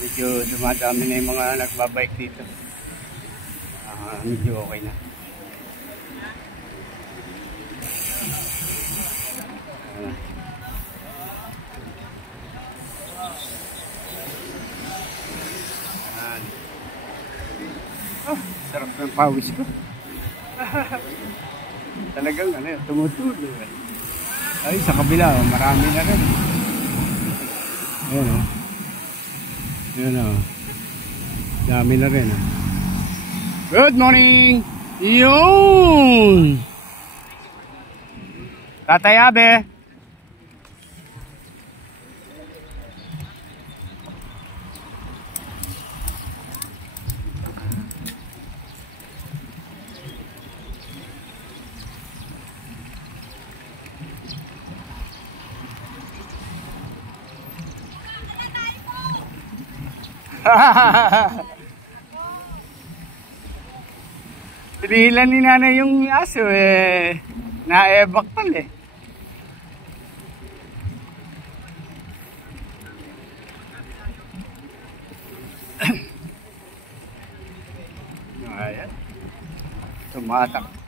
medyo dumadami na yung mga nagbabike dito. Medyo okay na. Sarap ng pawis ko. Talagang tumutulo. Ay, sa kabila, marami na rin. Ayan o. Ayan o. Dami na rin. Good morning! Yun! Tatay Abe! Pinihilan ni nanay yung aso naebak pala Ayan. Tumatak.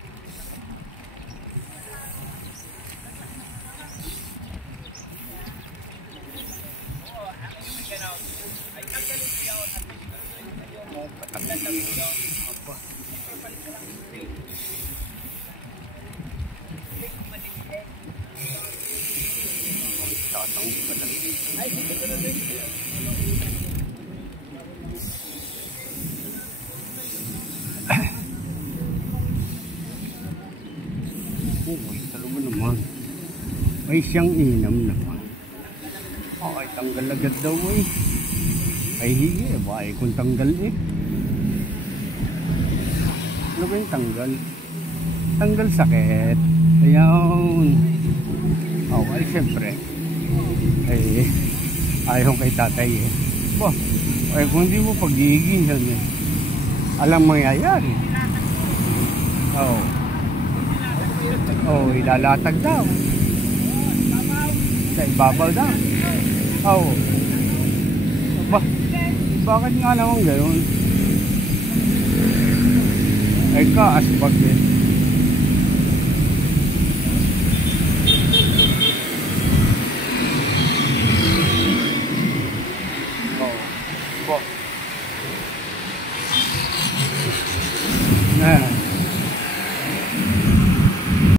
Talaga naman. Ay siyang inam naman. Ay tanggal agad daw Ay higi bahay kung tanggal Ano ba yung tanggal? Tanggal sakit. Ayan. Okay, siyempre. Ay, ayaw kay tatay Ay, kung hindi mo pag-iigihan alam mangyayari. Ilalatag daw. Sa ibabaw daw. Bakit nga naman gayon? Ay ka, asbag